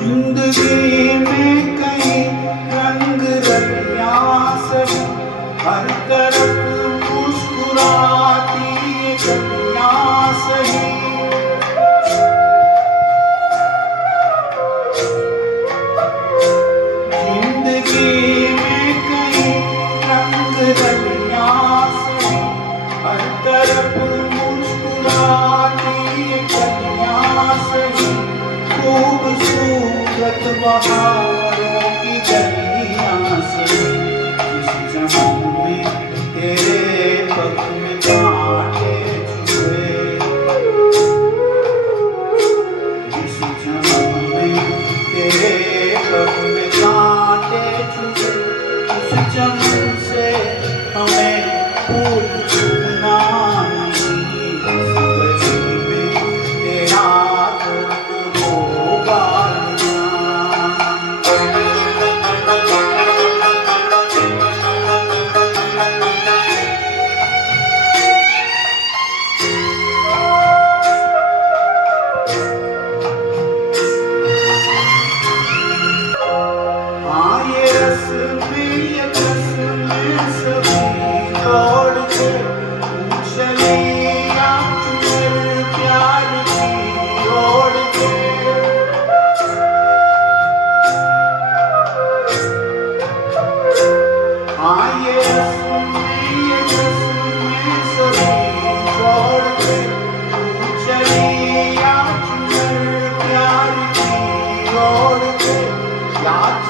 जिंदगी में कई रंग रलियां सही, हर तरफ मुस्कुराती ये गलियां सही। जिंदगी में कई रंग रलियां सही, हर तरफ मुस्कुराती ये गलियां सही। खूबसूरत बहारों की गलियां सही, जिस चमन में तेरे पग में कांटे छुए, जिस चमन में तेरे पग में कांटे छुए, उस चमन से हमें फूल छूना नहीं। इस गली में तेरा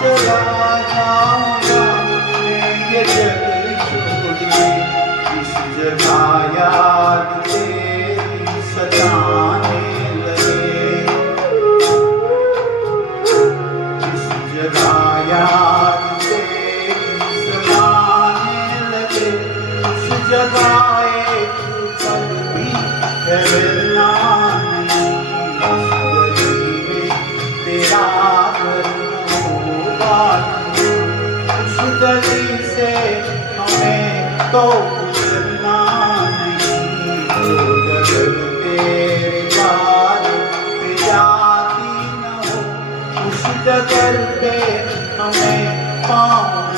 चला जाऊंगा मैं ये जग छोड़ के, इस जगह याद तेरी सताने लगे, इस जगह याद तेरी सताने लगे। उस जगह एक पल भी ठहरना नहीं, इस गली में तेरा गली से हमें तो गुजरना नहीं। जो डगर तेरे द्वार पे जाती न हो, उस डगर पे हमें पाँव